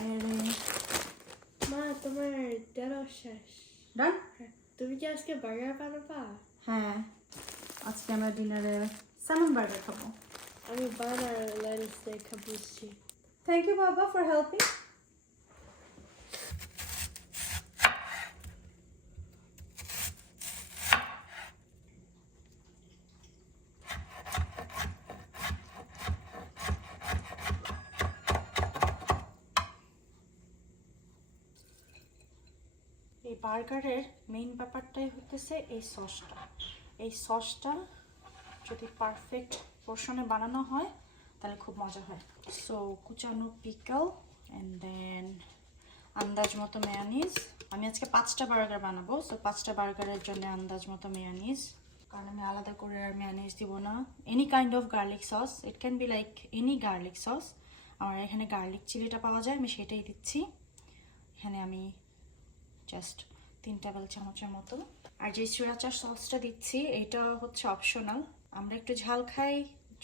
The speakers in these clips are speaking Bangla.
আরে মা তোমার ডেরো শেষ ডান। তুমি কি আজকে বার্গার বানাবা? হ্যাঁ, আজকে আমরা ডিনারে স্যালমন বার্গার খাবো। আমি বানার লেন্স দেখে বুঝছি। থ্যাংক ইউ বাবা ফর হেল্পিং। এই বার্গারের মেইন ব্যাপারটাই হতেছে এই সসটা। এই সসটা যদি পারফেক্ট পোর্শনে বানানো হয় তাহলে খুব মজা হয়। সো কুচানো পিকল অ্যান্ড দেন আন্দাজ মতো মেয়োনিজ। আমি আজকে 5টা বার্গার বানাবো, সো 5টা বার্গারের জন্য আন্দাজ মতো মেয়োনিজ, কারণ আমি আলাদা করে আর মেয়োনিজ দিব না। Any kind of garlic sauce, it can be like any garlic sauce. আমার এখানে গার্লিক চিলিটা পাওয়া যায়, আমি সেটাই দিচ্ছি। এখানে আমি জাস্ট 3 টেবিল চামচের মতো। আর যে শ্রীরাচার সসটা দিচ্ছি এটা হচ্ছে অপশনাল। আমরা একটু ঝাল খাই,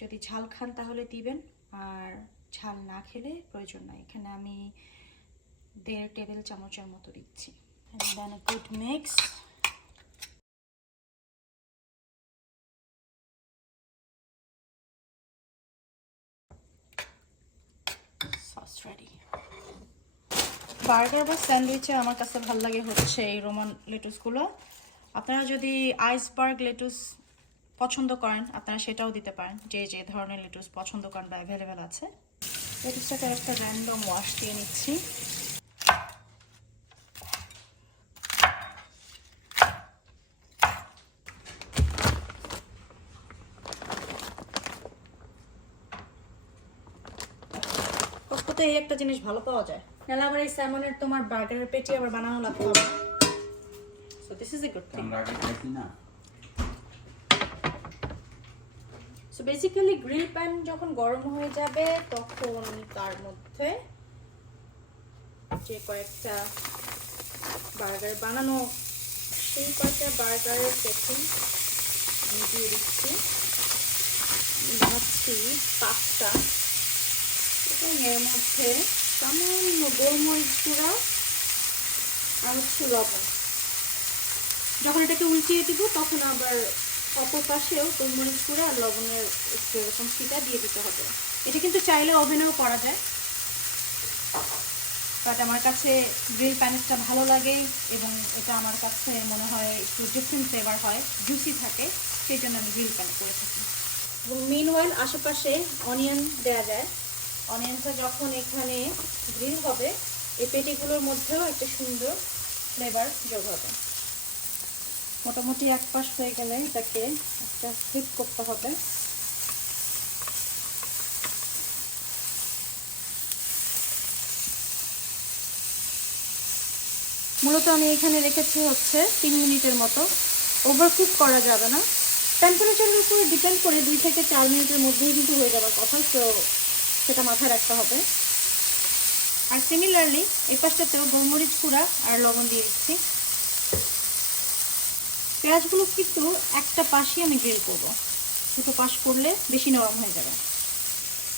যদি ঝাল খান তাহলে দিবেন, আর ঝাল না খেলে প্রয়োজন নাই। এখানে আমি 1.5 টেবিল চামচের মতো দিচ্ছি। And then a good mix. Sauce ready. Burger বা স্যান্ডউইচে আমার কাছে ভালো লাগে হচ্ছে এই রোমান লেটুসগুলো। আপনারা যদি আইসবার্গ লেটুস পছন্দ করেন আপনারা সেটাও দিতে পারেন, যে যে ধরনের লেটুস পছন্দ করেন বা অ্যাভেলেবেল আছে। লেটুসটাকে একটা র্যান্ডম ওয়াশ দিয়ে নিচ্ছি। কষ্টতে এই একটা জিনিস ভালো পাওয়া যায়, নাহলে আবার এই স্যামনের তোমার বার্গারের পেটি আবার বানানো লাগতে হবে। So this is a good thing. So basically grill pan যখন গরম হয়ে যাবে তখন তার মধ্যে যে কয়েকটা বার্গার বানানো সেই কয়েকটা বার্গারের পেটি আমি দিয়ে দিচ্ছি। বানাচ্ছি 5টা, এবং এর মধ্যে সামান্য গোলমরিচ গুঁড়া আর হচ্ছে লবণ। যখন এটাকে উল্টিয়ে দিব তখন আবার অপর পাশেও গোলমরিচ গুঁড়া আর লবণের একটু এরকম ছিটা দিয়ে দিতে হবে। এটা কিন্তু চাইলে ওভেনেও করা যায়, বাট আমার কাছে গ্রিল প্যানেরটা ভালো লাগে এবং এটা আমার কাছে মনে হয় একটু ডিফারেন্ট ফ্লেভার হয়, জুসি থাকে, সেই জন্য আমি গ্রিল প্যানে করে থাকি। এবং মিনওয়াইল আশেপাশে অনিয়ন দেওয়া যায়। অনিয়নটা যখন এখানে গ্রিল হবে এই পেটিগুলোর মধ্যেও একটা সুন্দর ফ্লেভার যোগ হবে। মোটামুটি এক পাশ হয়ে গেলে এটাকে একটা ফ্লিপ করতে হবে। মূলত আমি এখানে রেখেছি হচ্ছে 3 মিনিটের মতো। ওভারকুক করা যাবে না, টেম্পারেচারের উপরে ডিপেন্ড করে 2 থেকে 4 মিনিটের মধ্যেই কিন্তু হয়ে যাওয়ার কথা, তো সেটা মাথায় রাখতে হবে। আর সিমিলারলি এই পাশটাতেও গোলমরিচ গুঁড়া আর লবণ দিয়ে দিচ্ছি। পেঁয়াজগুলো কিন্তু একটা পাশই আমি গ্রিল করবো, দুটো পাশ করলে বেশি নরম হয়ে যাবে।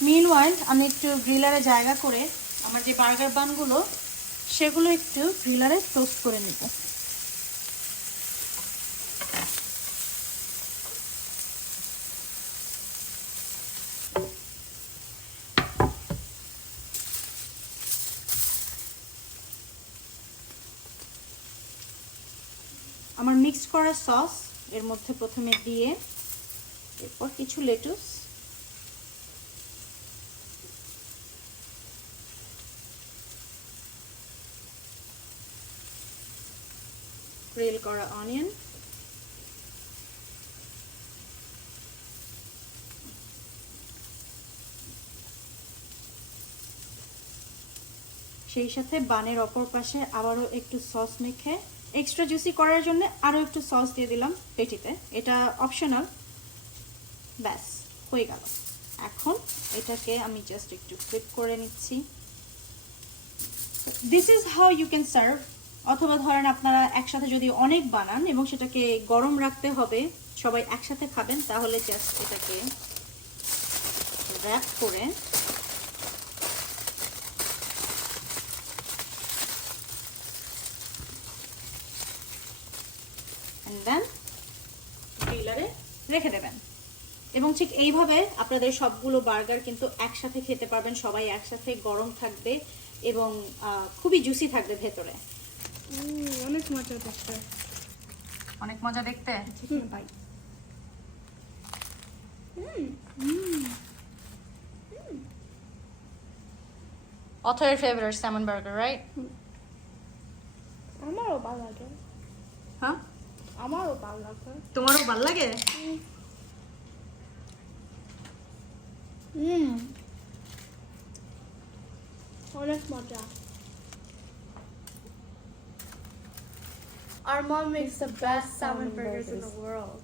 মিনওয়াইল আমি একটু গ্রিলারে জায়গা করে আমার যে বার্গার বানগুলো সেগুলো একটু গ্রিলারে টোস্ট করে নিব। আমার মিক্স করা সস এর মধ্যে প্রথমে দিয়ে এরপর কিছু লেটুস, গ্রিল করা অনিয়ন, সেই সাথে বানের অপর পাশে আবারও একটু সস মেখে এক্সট্রা জুসি করার জন্য আরও একটু সস দিয়ে দিলাম পেটিতে, এটা অপশনাল। ব্যাস হয়ে গেল। এখন এটাকে আমি জাস্ট একটু ফ্লিপ করে নিচ্ছি। This is how you can serve. অথবা ধরেন আপনারা একসাথে যদি অনেক বানান এবং সেটাকে গরম রাখতে হবে, সবাই একসাথে খাবেন, তাহলে জাস্ট এটাকে র্যাপ করে অ্যান্ড দেন গ্রিলারে রেখে দেবেন। এবং ঠিক এইভাবে আপনাদের সবগুলো বার্গার কিন্তু একসাথে খেতে পারবেন, সবাই একসাথে, গরম থাকবে এবং খুবই জুসি থাকবে ভেতরে। অনেক মজা দেখতে। অনেক মজা দেখতে। চিকেন পাই। Author's favorite salmon burger, right? আমারও ভালো লাগে। হ্যাঁ, আমারও ভালো লাগে। তোমারও ভালো লাগে? অনেক মজা। Our mom makes the best salmon burgers in the world.